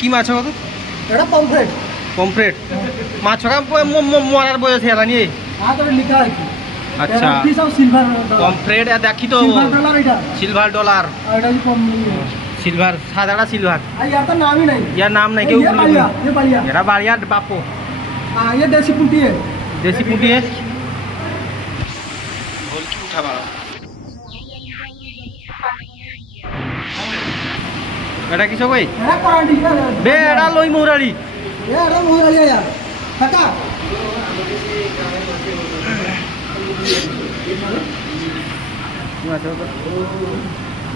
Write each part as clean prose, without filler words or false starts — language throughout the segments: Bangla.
কি মাছ কত? এটা পমফ্রেট। পমফ্রেট মাছ মরার বয়স হেলানি। লিখা আছে আচ্ছা সিলভার পমফ্রেট দেখি তো ডলার। এটা সিলভার ডলার, এটা সিলভার, সাদাটা সিলভার। यार तो नाम ही नहीं। यार नाम नहीं क्यों? ये बढ़िया एरा बाड़िया बापो। हाँ ये देसी पुटी है। देसी पुटी है। बोल की उठा बाड़ा। एरा किसो कोई? एरा करांडी का। बे एरा लोई मोराली। ये एरा मोराली यार। पता?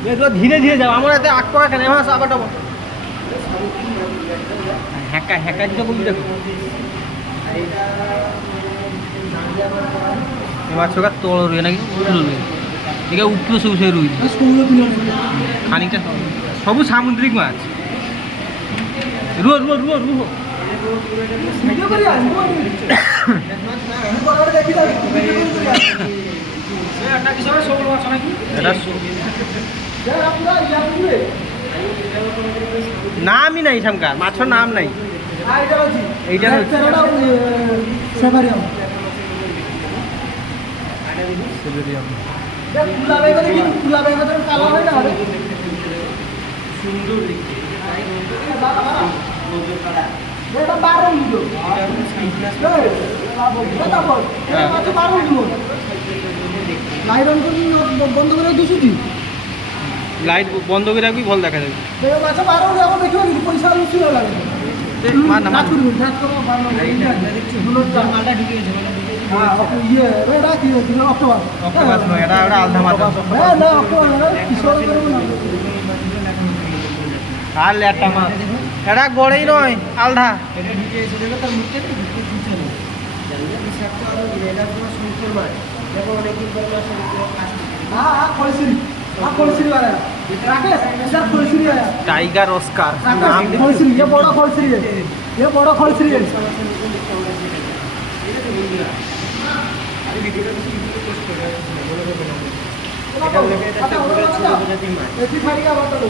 ये तो धीरे धीरे जाओ আমরা এতে আট টাকা কেন মাছ আবার ডাবো হ্যাকা হ্যাকা দিতে বলি দেখো এবার ছোকা তোল রুই নাকি উঠল রুই এদিকে উপরে সবুজ রুই খানিকটা সবু সামুদ্রিক মাছ রুহ রুহ রুহ রুহ ভিডিও করি আজ বড় দেখি দাও এটা কি সব সবুজ মাছ নাকি এটা यार पूरा यार पूरे নামই নাই সামকার মাছের নাম নাই আইডা আছে এইটা হচ্ছে সেভারিয়াম সেভেরিয়াম দেখ ফুলা বেগ দেখি ফুলা বেগ তো কালো হয় না আরে সুন্দর দেখতে এটা 12 লিটার এটা বল এটা মাত্র 12 লিটার লাইরন বন্ধ করে দুশুটি লাইট বন্ধ করে রাখবি ভালো দেখা যাবে এটা মাত্র 12 লিটার এখন দেখিও পয়সা লুচি লাগে মার না মার নাচ করো ভালো দুলো জামাটা ঢুকে গেছে হ্যাঁ ইয়ে এটা কি দিল অক্টোবর অক্টোপাস নয় এটা ওটা আলধা মাছ হ্যাঁ না অক্টোবর কিশোর করব না আর লেটা মাছ এটা গড়েই নয় আলধা এটা ঢুকে এসে দেখো তার মুখে ঢুকে দিচ্ছে না জানলে বিষাক্ত আর এটা পুরো সুন্দর মাছ দেখো অনেকদিন পর মাছ হ্যাঁ হ্যাঁ খলসিরি হ্যাঁ খলসিরি वाला राकेश सर खलसिरी आया टाइगर ऑस्कर नाम खलसिरी ये बड़ा खलसिरी है ये बड़ा खलसिरी है ऐसी खाड़ी का बात करो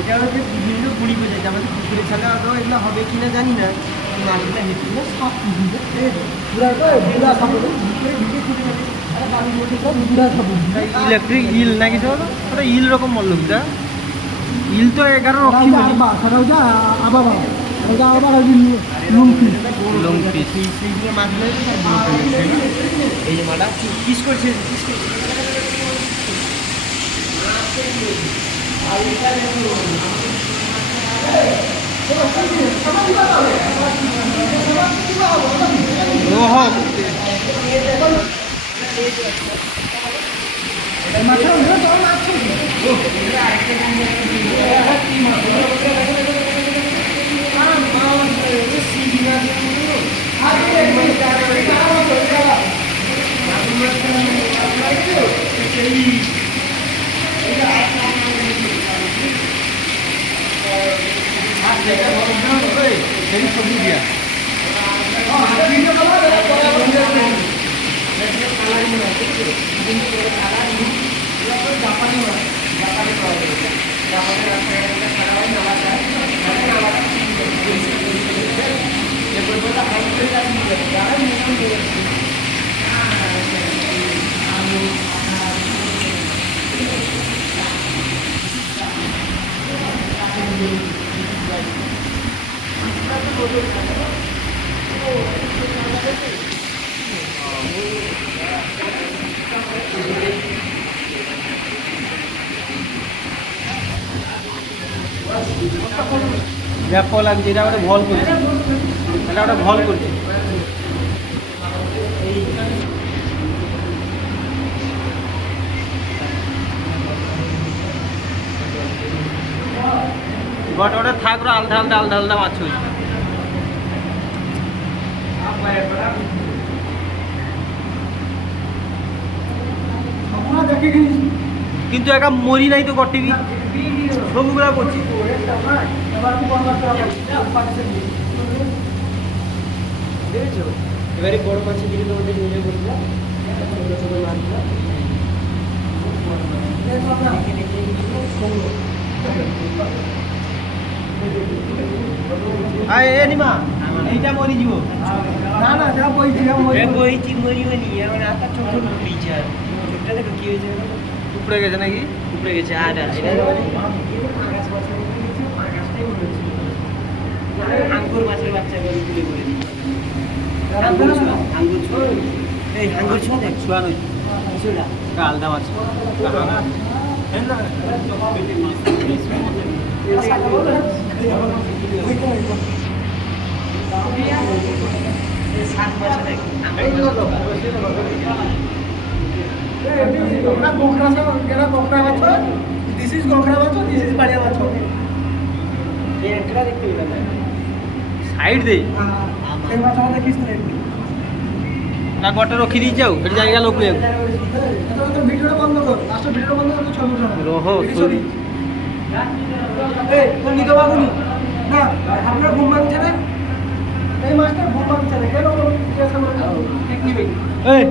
এটা হচ্ছে বিভিন্ন গুড়ি পেয়ে যায় আমাদের পুকুরে ছাড়া আরও এগুলো হবে কিনা জানি না মাছগুলো হেঁটে সব ইলেকট্রিক ইল না কিছু ওটা ইল রকম বললো এটা ইল তো 11 রক্ষী লুঙ্কি লংপি সেইগুলো মাছগুলো এই যে মাটা পিস করছে ওহ সবজি দিয়া ব্যাপ লাগছে এটা ওটা ভল করছে এটা ওটা ভল করছে বট ওটা থাকলো আলাদা আলাদা আলাদা আলাদা মাছ হয়েছে দেখি কিন্তু একা মরি নাই তো কটিবি সবুগুলা করছি দেখেছো এবারে বড় মাছের দিকে তোমাদের নিয়ে বলবো ছোট ছোট মাছগুলো আয় এ নিমা এইটা মরি যাব না না যা বইছি মরিবনি এখন আটা ছোট ছোট উঠেছে আর ছোটটা দেখো কি হয়েছে উপরে গেছে নাকি উপরে গেছে আর এটা আঙ্গুর মাছের বাচ্চা করে তুলে করে দিই আঙ্গুর ছোট এই আঙ্গুর ছোট দেখ ছুয়া নই ছোটা আলদা মাছ সাত মাসে দেখ This is Gokra macho, this is Badia macho. এই একটা দেখতে পেলাম সাইড দে এই মাছ আমাদের কিস করে না গটা রখি দিয়ে যাও এটা জায়গা লোক লেব তো ভিডিওটা বন্ধ কর লাস্ট ভিডিওটা বন্ধ কর তো ছবি উঠানো রোহো সরি এই কোন নিতে পারবনি না আপনার ঘুম ভাঙছে না এই মাছটা ঘুম ভাঙছে না কেন জিজ্ঞাসা করুন টেকনিক এই